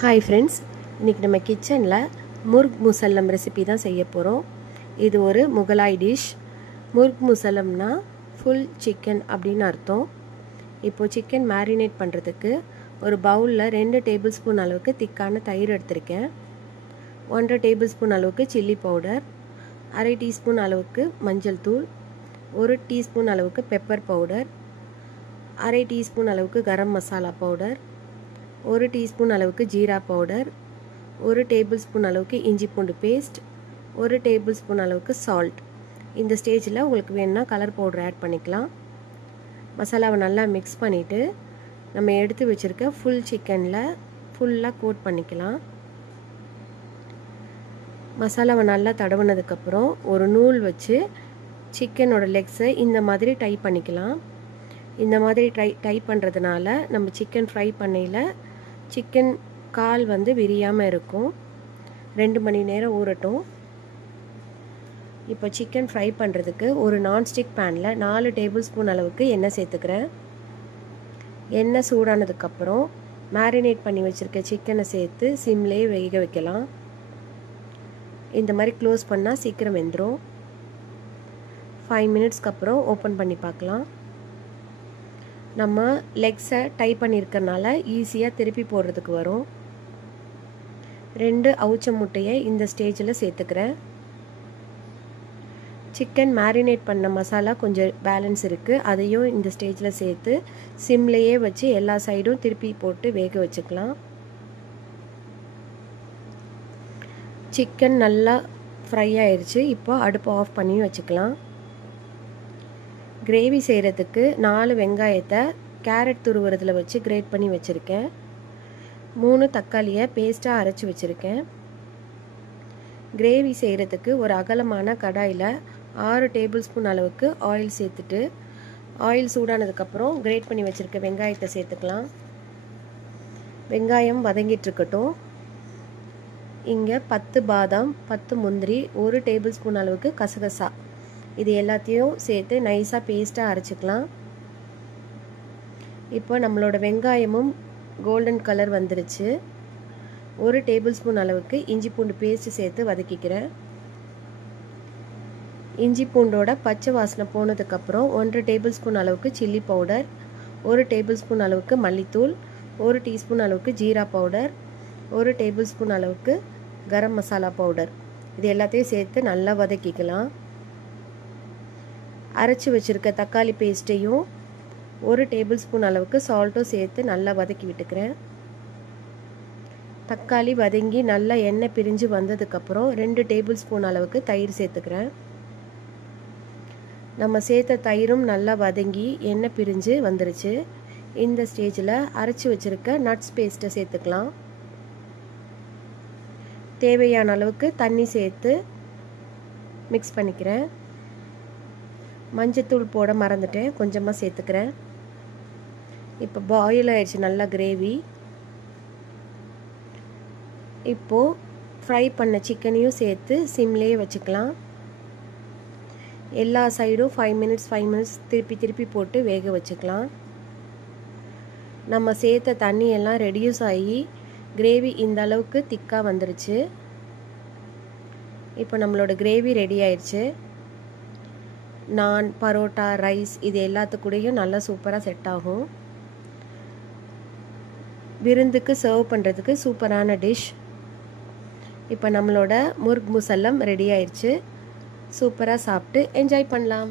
Hi friends, இன்றைக்கி நம்ம கிச்சனில் முர்க் முசல்லம் ரெசிபி தான் செய்ய போகிறோம். இது ஒரு Mughlai dish. Murgh முசல்லம்னா full chicken அப்படின்னு அர்த்தம். இப்போது சிக்கன் மேரினேட் பண்ணுறதுக்கு ஒரு பவுலில் 2 டேபிள் ஸ்பூன் அளவுக்கு திக்கான தயிர் எடுத்திருக்கேன். 1.5 டேபிள் ஸ்பூன் அளவுக்கு சில்லி பவுடர், 1/2 டீஸ்பூன் அளவுக்கு மஞ்சள் தூள், 1 டீஸ்பூன் அளவுக்கு பெப்பர் பவுடர், 1/2 டீஸ்பூன் அளவுக்கு கரம் மசாலா பவுடர், 1 டீஸ்பூன் அளவுக்கு ஜீரா பவுடர், 1 டேபிள் ஸ்பூன் அளவுக்கு இஞ்சி பூண்டு பேஸ்ட், 1 டேபிள் ஸ்பூன் அளவுக்கு சால்ட். இந்த ஸ்டேஜில் உங்களுக்கு வேணும்னா கலர் பவுடர் ஆட் பண்ணிக்கலாம். மசாலாவை நல்லா மிக்ஸ் பண்ணிவிட்டு நம்ம எடுத்து வச்சுருக்க ஃபுல் சிக்கனில் ஃபுல்லாக கோட் பண்ணிக்கலாம். மசாலாவை நல்லா தடவுனதுக்கப்புறம் ஒரு நூல் வச்சு சிக்கனோட லெக்ஸை இந்த மாதிரி டை பண்ணிக்கலாம். இந்த மாதிரி டை பண்ணுறதுனால நம்ம சிக்கன் ஃப்ரை பண்ணையில் சிக்கன் கால் விரியாமல் இருக்கும். 2 மணி நேரம் ஊறட்டும். இப்போ சிக்கன் ஃப்ரை பண்ணுறதுக்கு ஒரு நான்ஸ்டிக் பேனில் 4 டேபிள் ஸ்பூன் அளவுக்கு எண்ணெய் சேர்த்துக்கிறேன். எண்ணெய் சூடானதுக்கப்புறம் மேரினேட் பண்ணி வச்சுருக்க சிக்கனை சேர்த்து சிம்லேயே வேக வைக்கலாம். இந்த மாதிரி க்ளோஸ் பண்ணால் சீக்கிரம் வெந்துடும். 5 மினிட்ஸ்க்கு அப்புறம் ஓப்பன் பண்ணி பார்க்கலாம். நம்ம லெக்ஸை டை பண்ணியிருக்கறனால ஈஸியாக திருப்பி போடுறதுக்கு வரும். 2 அவிச்ச முட்டையை இந்த ஸ்டேஜில் சேர்த்துக்கிறேன். சிக்கன் மேரினேட் பண்ண மசாலா கொஞ்சம் பேலன்ஸ் இருக்குது, அதையும் இந்த ஸ்டேஜில் சேர்த்து சிம்லேயே வச்சு எல்லா சைடும் திருப்பி போட்டு வேக வச்சுக்கலாம். சிக்கன் நல்லா ஃப்ரை ஆயிடுச்சு. இப்போ அடுப்பு ஆஃப் பண்ணி வச்சுக்கலாம். கிரேவி செய்கிறதுக்கு 4 வெங்காயத்தை கேரட் துருவுறதுல வச்சு கிரேட் பண்ணி வச்சுருக்கேன். 3 தக்காளியை பேஸ்ட்டாக அரைச்சி வச்சுருக்கேன். கிரேவி செய்கிறதுக்கு ஒரு அகலமான கடாயில் 6 டேபிள் ஸ்பூன் அளவுக்கு ஆயில் சேர்த்துட்டு ஆயில் சூடானதுக்கப்புறம் கிரேட் பண்ணி வச்சுருக்க வெங்காயத்தை சேர்த்துக்கலாம். வெங்காயம் வதங்கிட்டு இருக்கட்டும். இங்கே 10 பாதாம், 10 முந்திரி, 1 டேபிள் ஸ்பூன் அளவுக்கு கசகசா, இது எல்லாத்தையும் சேர்த்து நைஸாக பேஸ்ட்டாக அரைச்சிக்கலாம். இப்போ நம்மளோட வெங்காயமும் கோல்டன் கலர் வந்துருச்சு. 1 டேபிள் ஸ்பூன் அளவுக்கு இஞ்சி பூண்டு பேஸ்ட் சேர்த்து வதக்கிக்கிறேன். இஞ்சி பூண்டோட பச்சை வாசனை போனதுக்கப்புறம் 1 டேபிள் ஸ்பூன் அளவுக்கு சில்லி பவுடர், 1 டேபிள் ஸ்பூன் அளவுக்கு மல்லித்தூள், 1 டீஸ்பூன் அளவுக்கு ஜீரா பவுடர், 1 டேபிள் ஸ்பூன் அளவுக்கு கரம் மசாலா பவுடர், இது எல்லாத்தையும் சேர்த்து நல்லா வதக்கிக்கலாம். அரைச்சி வச்சுருக்க தக்காளி பேஸ்ட்டையும் 1 டேபிள் ஸ்பூன் அளவுக்கு சால்ட்டும் சேர்த்து நல்லா வதக்கி விட்டுக்கிறேன். தக்காளி வதங்கி நல்லா எண்ணெய் பிரிஞ்சு வந்ததுக்கப்புறம் 2 டேபிள் ஸ்பூன் அளவுக்கு தயிர் சேர்த்துக்கிறேன். நம்ம சேர்த்த தயிரும் நல்லா வதங்கி எண்ணெய் பிரிஞ்சு வந்துருச்சு. இந்த ஸ்டேஜில் அரைச்சி வச்சுருக்க நட்ஸ் பேஸ்ட்டை சேர்த்துக்கலாம். தேவையான அளவுக்கு தண்ணி சேர்த்து மிக்ஸ் பண்ணிக்கிறேன். மஞ்சத்தூள் போட மறந்துட்டேன், கொஞ்சமாக சேர்த்துக்கிறேன். இப்போ பாயில் ஆயிடுச்சு நல்லா கிரேவி. இப்போது ஃப்ரை பண்ண சிக்கனையும் சேர்த்து சிம்லேயே வச்சுக்கலாம். எல்லா சைடும் 5 மினிட்ஸ் திருப்பி போட்டு வேக வச்சுக்கலாம். நம்ம சேர்த்த தண்ணியெல்லாம் ரெடியூஸ் ஆகி கிரேவி இந்த அளவுக்கு திக்காக வந்துருச்சு. இப்போ நம்மளோட கிரேவி ரெடி ஆயிடுச்சு. நான், பரோட்டா, ரைஸ் இது எல்லாத்துக்கூடையும் நல்லா சூப்பராக செட் ஆகும். விருந்துக்கு சர்வ் பண்ணுறதுக்கு சூப்பரான டிஷ். இப்போ நம்மளோட முர்க் முசல்லம் ரெடி ஆயிடுச்சு. சூப்பராக சாப்பிட்டு என்ஜாய் பண்ணலாம்.